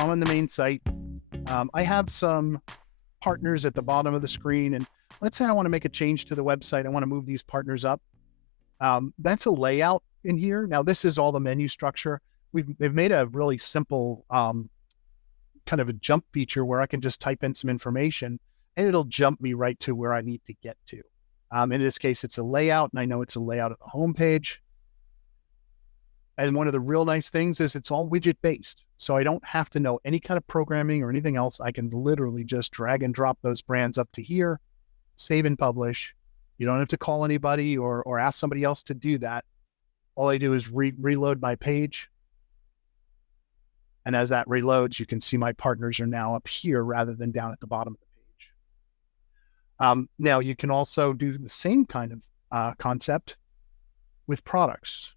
So I'm on the main site. I have some partners at the bottom of the screen. And let's say I want to make a change to the website. I want to move these partners up. That's a layout in here. Now, this is all the menu structure. They've made a really simple kind of a jump feature where I can just type in some information and it'll jump me right to where I need to get to. In this case, it's a layout, and I know it's a layout of the homepage. And one of the real nice things is it's all widget based. So I don't have to know any kind of programming or anything else. I can literally just drag and drop those brands up to here, save and publish. You don't have to call anybody or ask somebody else to do that. All I do is reload my page. And as that reloads, you can see my partners are now up here rather than down at the bottom of the page. Now, you can also do the same kind of concept with products.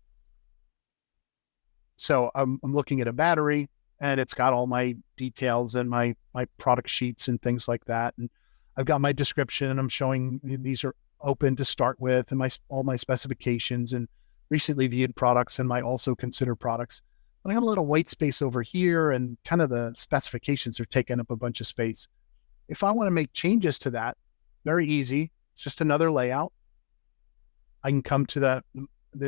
So I'm looking at a battery and it's got all my details and my product sheets and things like that. And I've got my description and I'm showing these are open to start with and all my specifications and recently viewed products and my also consider products. But I have a little white space over here and kind of the specifications are taking up a bunch of space. If I want to make changes to that, very easy. It's just another layout. I can come to that.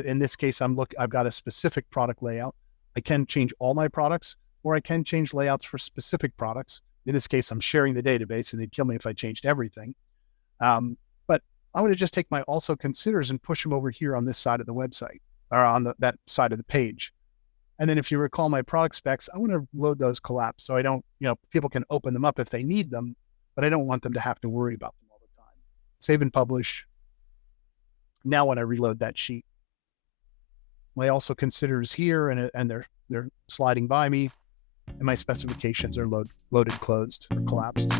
In this case, I've got a specific product layout. I can change all my products, or I can change layouts for specific products. In this case, I'm sharing the database and they'd kill me if I changed everything. But I'm going to just take my also considers and push them over here on this side of the website or on that side of the page. And then if you recall my product specs, I want to load those collapsed. So I don't, people can open them up if they need them, but I don't want them to have to worry about them all the time. Save and publish. Now, when I reload that sheet, my also considers here and they're sliding by me and my specifications are loaded, closed, or collapsed.